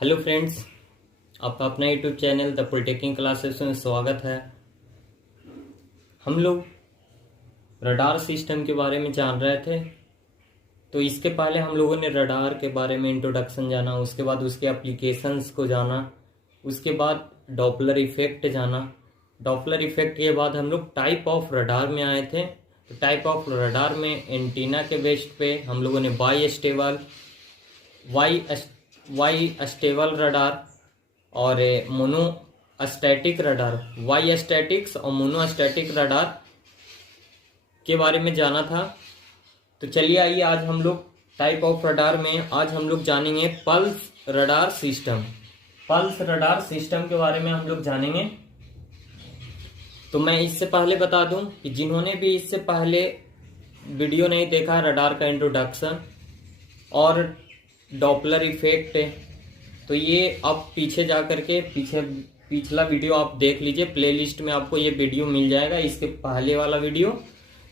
Hello friends, आपका अपना YouTube channel the polytechnic classes में स्वागत है। हम लोग रडार सिस्टम के बारे में जान रहे थे। तो इसके पहले हम लोगों ने रडार के बारे में इंट्रोडक्शन जाना, उसके बाद उसके एप्लीकेशंस को जाना, उसके बाद डॉपलर इफेक्ट जाना। डॉपलर इफेक्ट के बाद हम लोग टाइप ऑफ रडार में आए थे। तो टाइप ऑफ रडार में एंटीना के बेस्ड पे हम लोगों ने वाई स्टेबल रडार और monostatic radar, bistatic और मोनो स्टैटिक रडार के बारे में जाना था। तो चलिए आइए आज हम लोग टाइप ऑफ रडार में आज हम लोग जानेंगे pulse radar system. Pulse radar system के बारे में हम लोग जानेंगे। तो मैं इससे पहले बता दूं कि जिन्होंने भी इससे पहले वीडियो नहीं देखा रडार का इंट्रोडक्शन और डॉपलर इफेक्ट, तो ये आप पीछे जा करके पिछला वीडियो आप देख लीजिए। प्लेलिस्ट में आपको ये वीडियो मिल जाएगा, इसके पहले वाला वीडियो।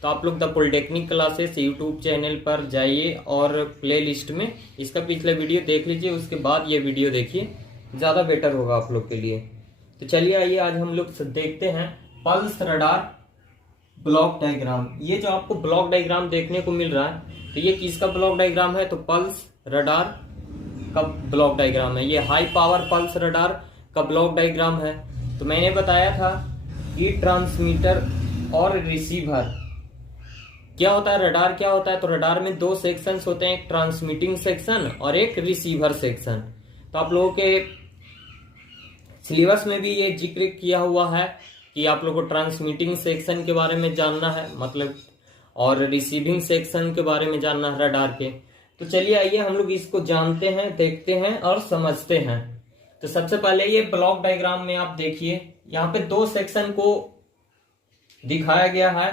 तो आप लोग the polytechnic classes YouTube channel पर जाइए और प्लेलिस्ट में इसका पिछला वीडियो देख लीजिए, उसके बाद ये वीडियो देखिए, ज़्यादा बेटर होगा आप लोग के लिए। तो चलिए आइए आज हम लोग देखते हैं पल्स रडार ब्लॉक डायग्राम। ये जो आपको ब्लॉक डायग्राम देखने को मिल रहा है, तो ये किसका ब्लॉक डायग्राम है? तो पल्स रडार का ब्लॉक डायग्राम है। ये हाई पावर पल्स रडार का ब्लॉक डायग्राम है। तो मैंने बताया था कि ट्रांसमीटर और रिसीवर क्या होता है, रडार क्या होता है। तो रडार में दो सेक्शंस होते हैं, एक ट्रांसमिटिंग सेक्शन और एक रिसीवर सेक्शन। तो आप लोगों के सिलेबस में भी ये जिक्र किया हुआ है कि आप लोगों को ट्रांसमिटिंग सेक्शन के बारे में जानना है, मतलब, और रिसीविंग सेक्शन के बारे में जानना है रडार के। तो चलिए आइए हम लोग इसको जानते हैं, देखते हैं और समझते हैं। तो सबसे पहले ये ब्लॉक डायग्राम में आप देखिए, यहाँ पे दो सेक्शन को दिखाया गया है।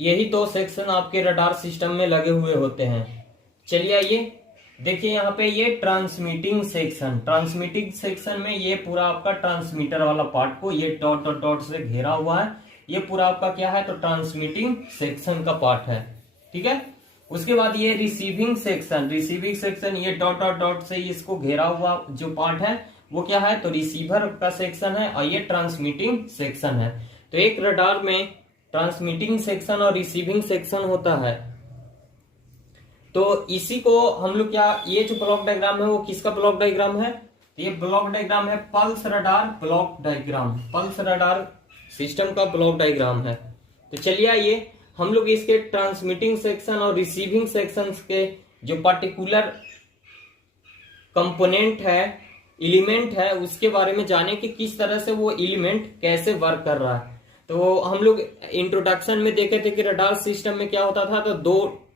यही दो सेक्शन आपके रडार सिस्टम में लगे हुए होते हैं। चलिए आइए देखिए, यहाँ पे ये ट्रांसमिटिंग सेक्शन में ये पूरा आपका ट्रांसमीटर वाला पार्ट को ये डॉट डॉट डॉट से घेरा हुआ है। ये पूरा आपका क्या है? तो ट्रांसमिटिंग सेक्शन का पार्ट है, ठीक है। उसके बाद ये रिसीविंग सेक्शन ये डॉट डॉट डॉट से इसको घेरा हुआ जो पार्ट है वो क्या है? तो रिसीवर का सेक्शन है और ये ट्रांसमिटिंग सेक्शन है। तो एक रडार में ट्रांसमिटिंग सेक्शन और रिसीविंग सेक्शन होता है। तो इसी को हम लोग क्या, ये जो ब्लॉक डायग्राम है वो किसका ब्लॉक डायग्राम है? तो ये ब्लॉक डायग्राम है pulse radar block diagram, pulse radar system का ब्लॉक डायग्राम है। तो चलिए आइए हम लोग इसके ट्रांसमिटिंग सेक्शन और रिसीविंग सेक्शंस के जो पर्टिकुलर कंपोनेंट है, एलिमेंट है, उसके बारे में जाने कि किस तरह से वो एलिमेंट कैसे वर्क कर रहा है। तो हम लोग इंट्रोडक्शन में देखे थे कि रडार सिस्टम में क्या होता था, तो दो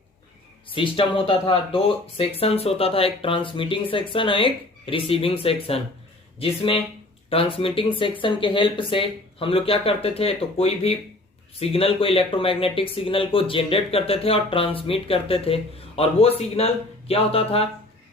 सिस्टम होता था, दो सेक्शंस होता था, एक ट्रांसमिटिंग सेक्शन और एक रिसीविंग सेक्शन। जिसमें ट्रांसमिटिंग सेक्शन के हेल्प से हम लोग क्या करते थे, तो कोई भी सिग्नल को, इलेक्ट्रोमैग्नेटिक सिग्नल को जनरेट करते थे और ट्रांसमिट करते थे। और वो सिग्नल क्या होता था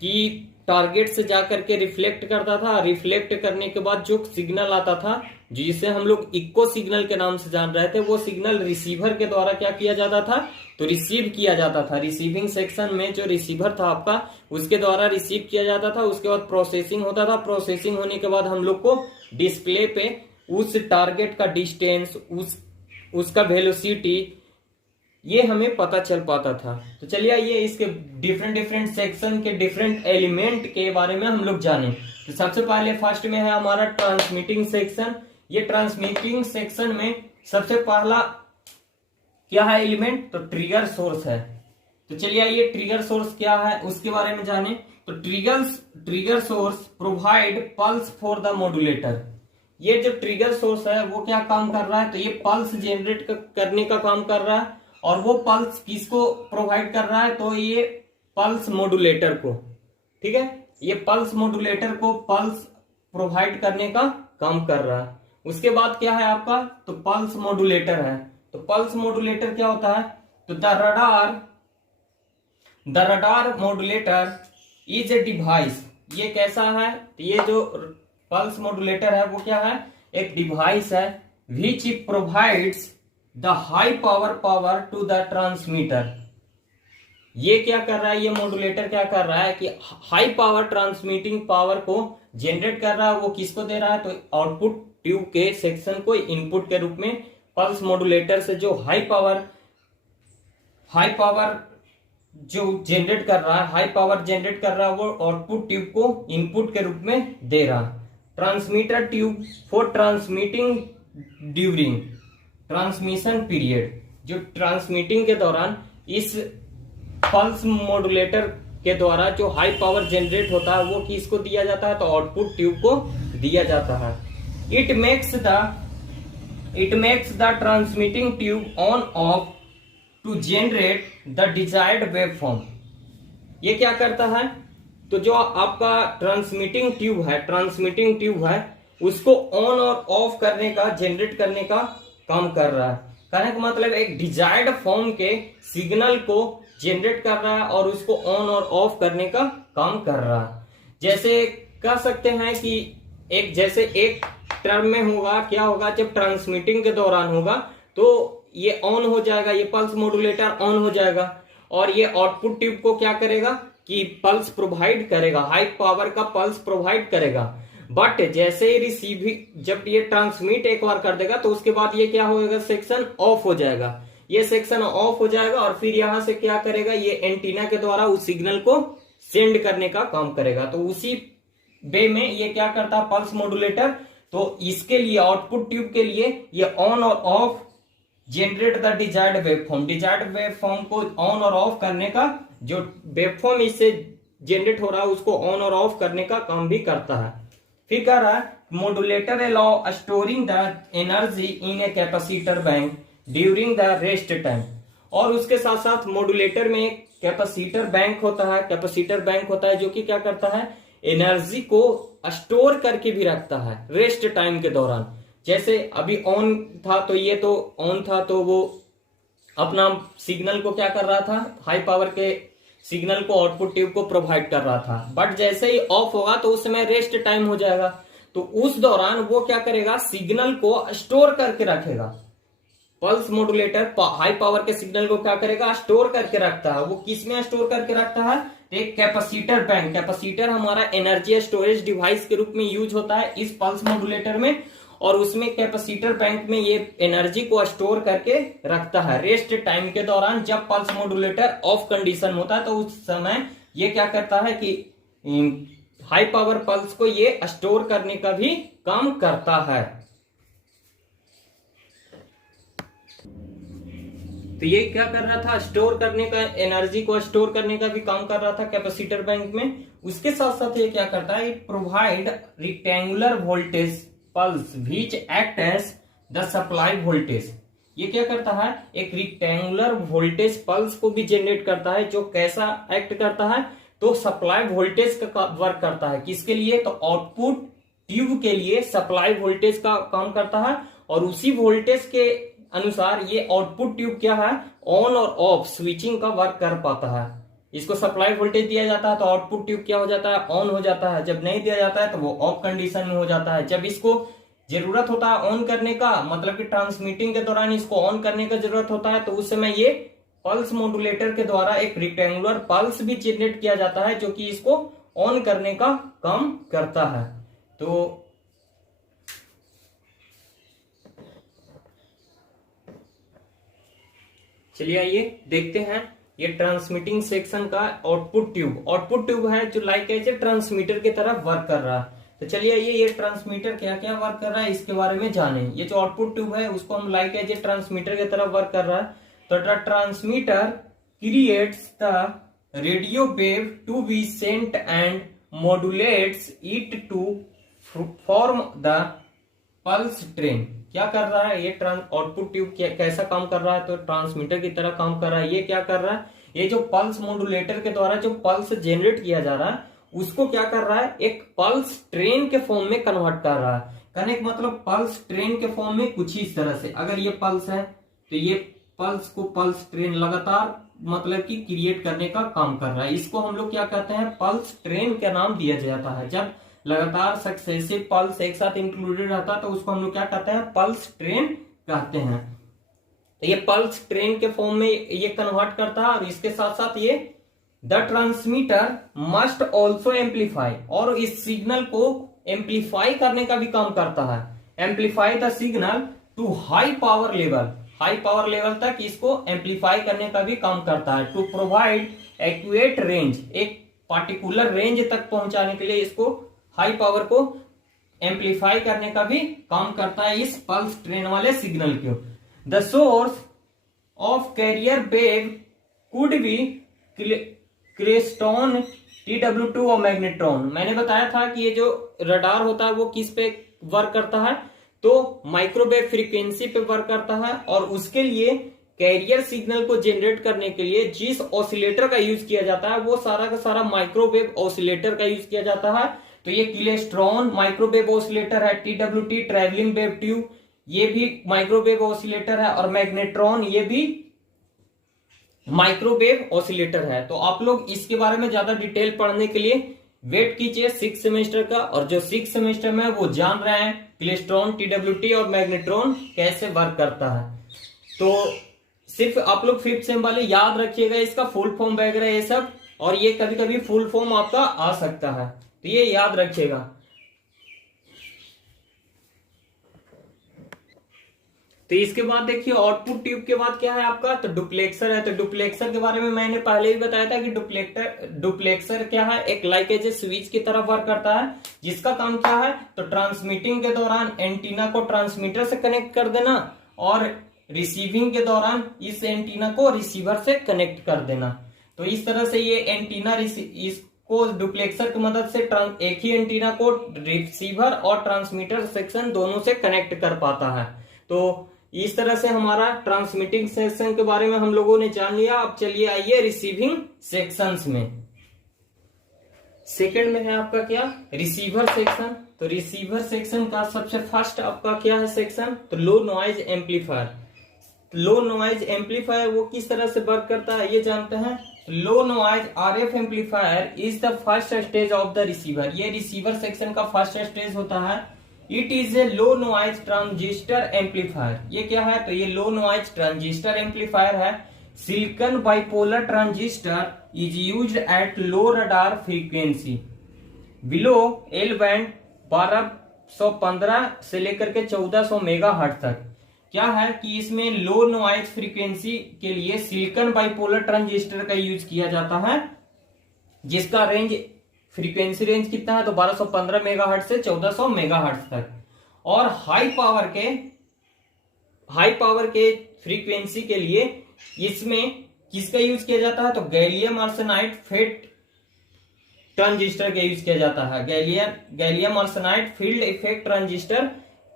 कि टारगेट से जाकर के रिफ्लेक्ट करता था। रिफ्लेक्ट करने के बाद जो सिग्नल आता था, जिसे हम लोग इको सिग्नल के नाम से जान रहे थे, वो सिग्नल रिसीवर के द्वारा क्या किया जाता था? तो रिसीव किया जाता था। रिसीविंग सेक्शन में जो रिसीवर था आपका, उसके द्वारा रिसीव किया जाता था। उसके बाद प्रोसेसिंग होता था। प्रोसेसिंग होने के बाद हम लोग को डिस्प्ले पे उस टारगेट का डिस्टेंस, उसका वेलोसिटी, ये हमें पता चल पाता था। तो चलिए आइए इसके डिफरेंट सेक्शन के डिफरेंट एलिमेंट के बारे में हम लोग जाने। तो सबसे पहले फर्स्ट में है हमारा ट्रांसमिटिंग सेक्शन। ये ट्रांसमिटिंग सेक्शन में सबसे पहला क्या है एलिमेंट? तो ट्रिगर सोर्स है। तो चलिए आइए ट्रिगर सोर्स क्या है उसके बारे में जाने। तो trigger source provide pulse for the modulator. ये जो ट्रिगर सोर्स है वो क्या काम कर रहा है? तो ये पल्स जनरेट करने का काम कर रहा है। और वो पल्स किसको प्रोवाइड कर रहा है? तो ये पल्स मॉड्यूलेटर को, ठीक है। ये पल्स मॉड्यूलेटर को पल्स प्रोवाइड करने का काम कर रहा है। उसके बाद क्या है आपका? तो पल्स मॉड्यूलेटर है। तो पल्स मॉड्यूलेटर क्या होता है? तो the radar modulator is a device. ये कैसा है? तो ये जो पल्स मॉड्यूलेटर है वो क्या है? एक डिवाइस है which provides the high power to the transmitter. ये क्या कर रहा है, ये मॉड्यूलेटर क्या कर रहा है कि हाई पावर ट्रांसमिटिंग पावर को जनरेट कर रहा है। वो किसको दे रहा है, तो आउटपुट ट्यूब के सेक्शन को इनपुट के रूप में पल्स मॉड्यूलेटर से जो हाई पावर जो जनरेट कर रहा है, हाई पावर जनरेट कर रहा है, वो आउटपुट ट्यूब को इनपुट के रूप में दे रहा है। Transmitter tube for transmitting during transmission period, जो ट्रांसमिटिंग के दौरान इस पल्स मॉड्यूलेटर के द्वारा जो हाई पावर जनरेट होता है वो किसको दिया जाता है, तो आउटपुट ट्यूब को दिया जाता है। It makes the transmitting tube on off to generate the desired waveform. ये क्या करता है, तो जो आपका ट्रांसमिटिंग ट्यूब है उसको ऑन और ऑफ करने का, जनरेट करने का काम कर रहा है। कहने का मतलब एक डिजायर्ड फॉर्म के सिग्नल को जनरेट कर रहा है और उसको ऑन और ऑफ करने का काम कर रहा है। जैसे कह सकते हैं कि एक टर्म में होगा, क्या होगा, जब ट्रांसमिटिंग के दौरान होगा तो ये ऑन हो जाएगा, ये पल्स मॉड्यूलेटर ऑन हो जाएगा और ये आउटपुट ट्यूब को क्या करेगा कि पल्स प्रोवाइड करेगा, हाई पावर का पल्स प्रोवाइड करेगा। बट जैसे ही जब ये ट्रांसमिट एक बार कर देगा तो उसके बाद ये क्या होगा, सेक्शन ऑफ हो जाएगा। ये सेक्शन ऑफ हो जाएगा और फिर यहां से क्या करेगा, ये एंटीना के द्वारा उस सिग्नल को सेंड करने का काम करेगा। तो उसी वे में ये क्या करता है पल्स मॉड्यूलेटर, तो इसके लिए आउटपुट ट्यूब के लिए ये ऑन और of generate the desired waveform को ऑन और ऑफ करने का, जो वेवफॉर्म इससे जनरेट हो रहा है उसको ऑन और ऑफ करने का काम भी करता है। फिर कह रहा है modulator allow storing the energy in a capacitor bank during the rest time. और उसके साथ साथ मॉड्यूलेटर में एक कैपेसिटर बैंक होता है जो कि क्या करता है, एनर्जी को स्टोर करके भी रखता है रेस्ट टाइम के दौरान। जैसे अभी ऑन था तो ये तो ऑन था तो वो अपना सिग्नल को क्या कर रहा था, हाई पावर के सिग्नल को आउटपुट ट्यूब को प्रोवाइड कर रहा था। बट जैसे ही ऑफ होगा तो उस समय रेस्ट टाइम हो जाएगा, तो उस दौरान वो क्या करेगा, सिग्नल को स्टोर करके रखेगा। पल्स मॉड्यूलेटर हाई पावर के सिग्नल को क्या करेगा, स्टोर करके रखता है। वो किस में स्टोर करके रखता है, एक कैपेसिटर बैंक। कैपेसिटर हमारा एनर्जी स्टोरेज डिवाइस के रूप में यूज होता है इस पल्स मॉड्यूलेटर में, और उसमें कैपेसिटर बैंक में ये एनर्जी को स्टोर करके रखता है रेस्ट टाइम के दौरान। जब पल्स मॉड्यूलेटर ऑफ कंडीशन होता है तो उस समय ये क्या करता है कि हाई पावर पल्स को ये स्टोर करने का भी काम करता है। तो ये क्या कर रहा था, स्टोर करने का, एनर्जी को स्टोर करने का भी काम कर रहा था कैपेसिटर बैंक में। उसके साथ साथ ये क्या करता है, it provide rectangular voltage pulse which act as the supply voltage. ये क्या करता है, एक रेक्टेंगुलर वोल्टेज पल्स को भी जनरेट करता है, जो कैसा एक्ट करता है, तो सप्लाई वोल्टेज का वर्क करता है। किसके लिए, तो आउटपुट ट्यूब के लिए सप्लाई वोल्टेज का काम करता है। और उसी वोल्टेज के अनुसार ये आउटपुट ट्यूब क्या है, ऑन और ऑफ स्विचिंग का वर्क कर पाता है। इसको सप्लाई वोल्टेज दिया जाता है तो आउटपुट ट्यूब क्या हो जाता है, ऑन हो जाता है। जब नहीं दिया जाता है तो वो ऑफ कंडीशन में हो जाता है। जब इसको जरूरत होता है ऑन करने का, मतलब कि ट्रांसमिटिंग के दौरान इसको ऑन करने का जरूरत होता है, तो उस समय ये पल्स मॉड्यूलेटर के द्वारा एक रेक्टेंगुलर पल्स भी जनरेट किया जाता है, जो कि इसको ऑन करने का काम करता है। तो चलिए आइए देखते हैं ये ट्रांसमिटिंग सेक्शन का आउटपुट ट्यूब है जो लाइक एज ए ट्रांसमीटर की तरह वर्क कर रहा है। तो चलिए आइए ये ट्रांसमीटर क्या क्या वर्क कर रहा है इसके बारे में जाने। ये जो आउटपुट ट्यूब है उसको हम लाइक एज ए ट्रांसमीटर की तरह वर्क कर रहा है। तो the transmitter creates the radio wave to be sent and modulates it to form the pulse train. क्या कर रहा है ये आउटपुट ट्यूब कैसा काम कर रहा है, तो ट्रांसमीटर की तरह काम कर रहा है। ये क्या कर रहा है, ये जो पल्स मॉड्यूलेटर के द्वारा जो पल्स जनरेट किया जा रहा है उसको क्या कर रहा है, एक पल्स ट्रेन के फॉर्म में कन्वर्ट कर रहा है। कहने का मतलब पल्स ट्रेन के फॉर्म में कुछ ही इस तरह से, अगर ये पल्स है तो ये पल्स को पल्स ट्रेन लगातार मतलब कि क्रिएट करने का काम कर रहा है। इसको हम लोग क्या कहते हैं, पल्स ट्रेन का नाम दिया जाता है। जब लगातार सक्सेसिव पल्स एक साथ इंक्लूडेड रहता है तो उसको हम लोग क्या कहते हैं, पल्स ट्रेन कहते हैं। तो ये पल्स ट्रेन के फॉर्म में ये कन्वर्ट करता है, और इसके साथ साथ ये the transmitter must also amplify, और इस सिग्नल को एम्पलीफाई करने का भी काम करता है। Amplify the signal to high power level, high power level तक इसको एम्पलीफाई करने का भी काम करता है। टू प्रोवाइड एक्यूरेट रेंज, एक पार्टिकुलर रेंज तक पहुंचाने के लिए इसको हाई पावर को एम्पलीफाई करने का भी काम करता है इस पल्स ट्रेन वाले सिग्नल को। The source of carrier wave could be klystron, TW2 और मैग्नेट्रॉन। मैंने बताया था कि ये जो रडार होता है वो किस पे वर्क करता है, तो माइक्रोवेव फ्रीक्वेंसी पे वर्क करता है, और उसके लिए कैरियर सिग्नल को जनरेट करने के लिए जिस ऑसिलेटर का यूज किया जाता है वो सारा का सारा माइक्रोवेव ऑसिलेटर का यूज किया जाता है। तो ये क्लेस्ट्रॉन माइक्रोवेव ऑसिलेटर है, TWT ट्रेवलिंग वेव ट्यूब ये भी माइक्रोवेव ऑसिलेटर है, और मैग्नेट्रॉन ये भी माइक्रोवेव ऑसिलेटर है। तो आप लोग इसके बारे में ज्यादा डिटेल पढ़ने के लिए वेट कीजिए 6 सेमेस्टर का, और जो 6 सेमेस्टर में वो जान रहे हैं क्लेस्ट्रॉन, TWT और मैग्नेट्रॉन कैसे वर्क करता है। तो सिर्फ आप लोग 5th सेम वाले याद रखिएगा इसका फुल फॉर्म वगैरह ये सब, और ये कभी कभी फुल फॉर्म आपका आ सकता है, तो ये याद रखिएगा। तो इसके बाद देखिए आउटपुट ट्यूब के बाद क्या है आपका, तो डुप्लेक्सर है। तो डुप्लेक्सर के बारे में मैंने पहले ही बताया था कि डुप्लेक्सर क्या है, एक लाइक एज ए स्विच की तरह वर्क करता है, जिसका काम क्या है, तो ट्रांसमिटिंग के दौरान एंटीना को ट्रांसमीटर से कनेक्ट कर देना, और रिसीविंग के दौरान इस एंटीना को रिसीवर से कनेक्ट कर देना। तो इस तरह से ये एंटीना इसको डुप्लेक्सर की मदद से एक ही एंटीना को रिसीवर और ट्रांसमीटर सेक्शन दोनों से कनेक्ट कर पाता है। तो इस तरह से हमारा ट्रांसमिटिंग सेक्शन के बारे में हम लोगों ने जान लिया। अब चलिए आइए रिसीविंग सेक्शंस में। सेकंड में है आपका क्या, रिसीवर सेक्शन। तो रिसीवर सेक्शन का सबसे फर्स्ट आपका क्या है सेक्शन, तो लो नॉइज एम्पलीफायर। लो नॉइज एम्पलीफायर वो किस तरह से वर्क करता है ये जानते हैं। Low noise RF amplifier is the first stage of the receiver. ये रिसीवर सेक्शन का फर्स्ट स्टेज होता है। It is a low noise transistor amplifier. ये क्या है, तो ये लो नॉइज ट्रांजिस्टर एम्पलीफायर है। Silicon bipolar transistor is used at low radar frequency below L band 1215 से लेकर के 1400 मेगाहर्ट्ज तक। क्या है कि इसमें लो नॉइज फ्रीक्वेंसी के लिए सिलिकॉन बाइपोलर ट्रांजिस्टर का यूज किया जाता है, जिसका रेंज फ्रीक्वेंसी रेंज कितना है, तो 1215 मेगाहर्ट्ज से 1400 मेगाहर्ट्ज तक। और हाई पावर के फ्रीक्वेंसी के लिए इसमें किसका यूज किया जाता है, तो गैलियम आर्सेनाइड फेट ट्रांजिस्टर का यूज किया जाता है। Gallium arsenide field effect transistor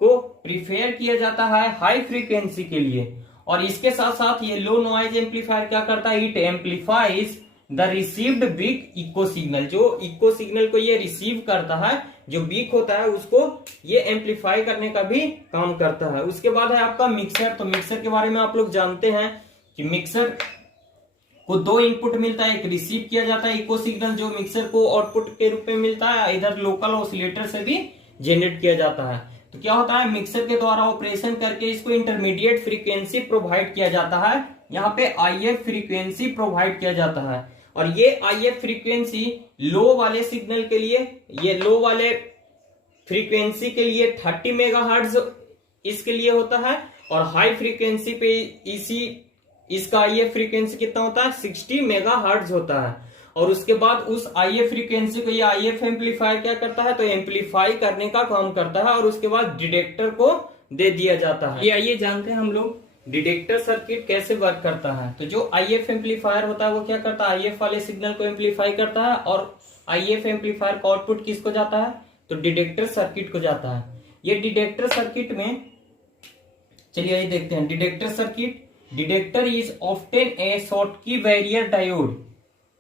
को प्रीफेयर किया जाता है हाई फ्रीक्वेंसी के लिए। और इसके साथ साथ ये लो नॉइज एम्पलीफायर क्या करता है, it amplifies the received weak echo signal. जो इको सिग्नल को ये रिसीव करता है, जो बीक होता है उसको ये एम्पलीफाई करने का भी काम करता है। उसके बाद है आपका मिक्सर। तो मिक्सर के बारे में आप लोग जानते हैं कि मिक्सर को 2 इनपुट मिलता है, एक रिसीव किया जाता है इको सिग्नल जो मिक्सर को आउटपुट के रूप में मिलता है, इधर लोकल ऑसिलेटर से भी जनरेट किया जाता है। तो क्या होता है, मिक्सर के द्वारा ऑपरेशन करके इसको इंटरमीडिएट फ्रीक्वेंसी प्रोवाइड किया जाता है। यहाँ पे IF फ्रीक्वेंसी प्रोवाइड किया जाता है, और ये IF फ्रीक्वेंसी लो वाले सिग्नल के लिए, ये लो वाले फ्रीक्वेंसी के लिए 30 मेगाहर्ट्ज इसके लिए होता है, और हाई फ्रीक्वेंसी पे इसका IF फ्रीक्वेंसी कितना होता है, 60 मेगाहर्ट्ज होता है। और उसके बाद उस IF फ्रीक्वेंसी को ये IF एम्पलीफायर क्या करता है, तो एम्पलीफाई करने का काम करता है, और उसके बाद डिटेक्टर को दे दिया जाता है। ये आइए जानते हैं हम लोग डिटेक्टर सर्किट कैसे वर्क करता है। तो जो IF एम्पलीफायर होता है वो क्या करता है, IF वाले सिग्नल को एम्पलीफाई करता है, और IF एम्पलीफायर का आउटपुट किसको जाता है, तो डिटेक्टर सर्किट को जाता है। ये डिटेक्टर सर्किट में चलिए ये देखते हैं detector circuit. Detector is often A Schottky barrier diode.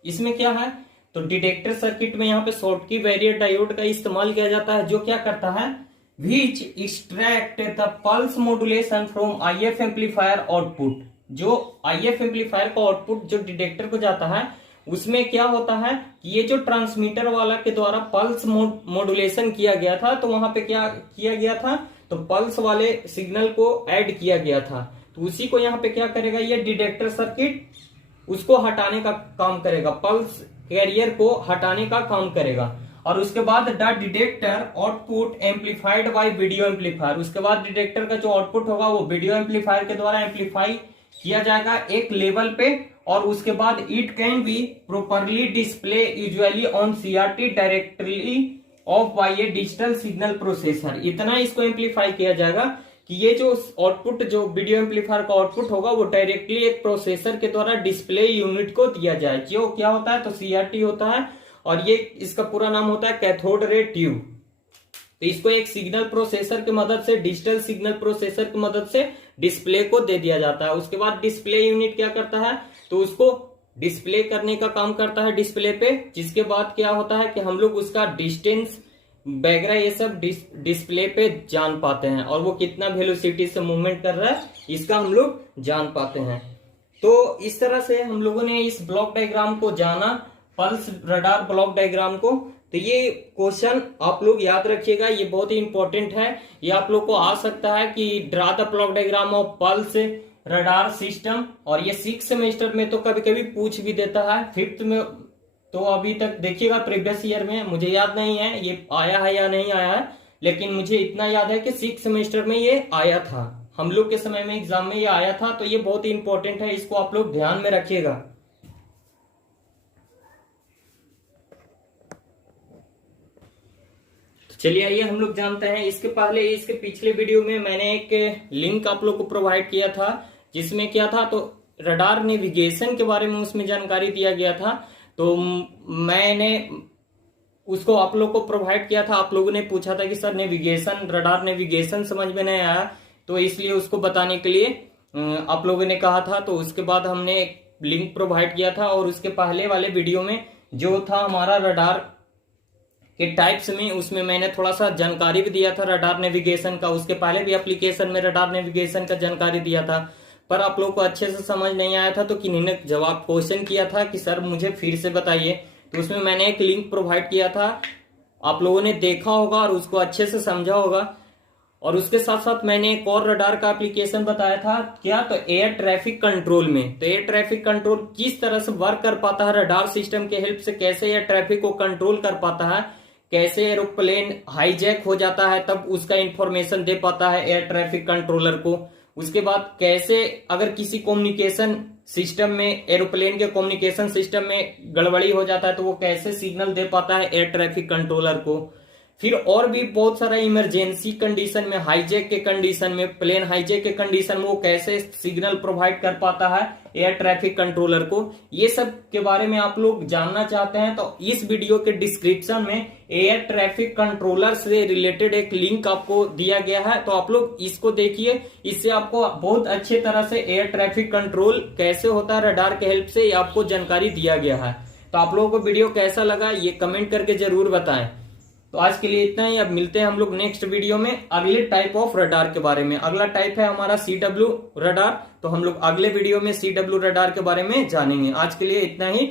इसमें क्या है, तो डिटेक्टर सर्किट में यहाँ पे शॉर्टकी बैरियर डायोड का इस्तेमाल किया जाता है, जो क्या करता है, which extract the pulse modulation from IF amplifier output. जो IF एम्पलीफायर का आउटपुट जो डिटेक्टर को जाता है, उसमें क्या होता है कि ये जो ट्रांसमीटर वाला के द्वारा पल्स मॉड्यूलेशन किया गया था, तो वहां पे क्या किया गया था, तो पल्स वाले सिग्नल को ऐड किया गया था। तो उसी को यहाँ पे क्या करेगा, ये डिटेक्टर सर्किट उसको हटाने का काम करेगा, पल्स कैरियर को हटाने का काम करेगा। और उसके बाद the detector output amplified by video amplifier, उसके बाद डिटेक्टर का जो आउटपुट होगा वो वीडियो एम्पलीफायर के द्वारा एम्पलीफाई किया जाएगा एक लेवल पे, और उसके बाद it can be properly display usually on CRT directly of by a digital signal processor. इतना इसको एम्पलीफाई किया जाएगा कि ये जो आउटपुट, जो वीडियो एम्पलीफायर का आउटपुट होगा वो डायरेक्टली एक प्रोसेसर के द्वारा डिस्प्ले यूनिट को दिया जाए, जो क्या होता है तो सीआरटी होता है, और ये इसका पूरा नाम होता है कैथोड रे ट्यूब। तो इसको एक सिग्नल प्रोसेसर की मदद से, डिजिटल सिग्नल प्रोसेसर की मदद से डिस्प्ले को दे दिया जाता है। उसके बाद डिस्प्ले यूनिट क्या करता है, तो उसको डिस्प्ले करने का काम करता है डिस्प्ले पे, जिसके बाद क्या होता है कि हम लोग उसका डिस्टेंस वगैरह ये सब डिस्प्ले पे जान पाते हैं, और वो कितना वेलोसिटी से मूवमेंट कर रहा है इसका हम लोग जान पाते हैं। तो इस तरह से हम लोगों ने इस ब्लॉक डायग्राम को जाना, पल्स रडार ब्लॉक डायग्राम को। तो ये क्वेश्चन आप लोग याद रखिएगा, ये बहुत ही इंपॉर्टेंट है। ये आप लोग को आ सकता है कि draw the block diagram of pulse radar system, और ये 6th सेमेस्टर में तो कभी कभी पूछ भी देता है। 5th में तो अभी तक देखिएगा, प्रीवियस ईयर में मुझे याद नहीं है ये आया है या नहीं आया है, लेकिन मुझे इतना याद है कि 6th सेमेस्टर में ये आया था, हम लोग के समय में एग्जाम में ये आया था। तो ये बहुत ही इंपॉर्टेंट है, इसको आप लोग ध्यान में रखिएगा। चलिए आइए हम लोग जानते हैं। इसके पहले, इसके पिछले वीडियो में मैंने एक लिंक आप लोग को प्रोवाइड किया था, जिसमें क्या था तो रडार नेविगेशन के बारे में उसमें जानकारी दिया गया था। तो मैंने उसको आप लोग को प्रोवाइड किया था। आप लोगों ने पूछा था कि सर नेविगेशन, रडार नेविगेशन समझ में नहीं आया, तो इसलिए उसको बताने के लिए आप लोगों ने कहा था। तो उसके बाद हमने एक लिंक प्रोवाइड किया था, और उसके पहले वाले वीडियो में जो था हमारा रडार के टाइप्स में, उसमें मैंने थोड़ा सा जानकारी भी दिया था रडार नेविगेशन का। उसके पहले भी एप्लीकेशन में रडार नेविगेशन का जानकारी दिया था, पर आप लोग को अच्छे से समझ नहीं आया था। तो किन्हीं ने जवाब क्वेश्चन किया था कि सर मुझे फिर से बताइए, तो उसमें मैंने एक लिंक प्रोवाइड किया था, आप लोगों ने देखा होगा और उसको अच्छे से समझा होगा। और उसके साथ साथ मैंने एक और रडार का एप्लीकेशन बताया था, क्या तो एयर ट्रैफिक कंट्रोल में। तो एयर ट्रैफिक कंट्रोल किस तरह से वर्क कर पाता है रडार सिस्टम के हेल्प से, कैसे एयर ट्रैफिक को कंट्रोल कर पाता है, कैसे एरोप्लेन हाईजैक हो जाता है तब उसका इंफॉर्मेशन दे पाता है एयर ट्रैफिक कंट्रोलर को। उसके बाद कैसे अगर किसी कम्युनिकेशन सिस्टम में, एरोप्लेन के कम्युनिकेशन सिस्टम में गड़बड़ी हो जाता है तो वो कैसे सिग्नल दे पाता है एयर ट्रैफिक कंट्रोलर को। फिर और भी बहुत सारा इमरजेंसी कंडीशन में, हाईजैक के कंडीशन में, प्लेन हाईजैक के कंडीशन में वो कैसे सिग्नल प्रोवाइड कर पाता है एयर ट्रैफिक कंट्रोलर को। ये सब के बारे में आप लोग जानना चाहते हैं तो इस वीडियो के डिस्क्रिप्शन में एयर ट्रैफिक कंट्रोलर से रिलेटेड एक लिंक आपको दिया गया है, तो आप लोग इसको देखिए। इससे आपको बहुत अच्छे तरह से एयर ट्रैफिक कंट्रोल कैसे होता है रडार के हेल्प से, ये आपको जानकारी दिया गया है। तो आप लोगों को वीडियो कैसा लगा ये कमेंट करके जरूर बताएं। तो आज के लिए इतना ही, अब मिलते हैं हम लोग नेक्स्ट वीडियो में अगले टाइप ऑफ रडार के बारे में। अगला टाइप है हमारा CW रडार, तो हम लोग अगले वीडियो में CW रडार के बारे में जानेंगे। आज के लिए इतना ही।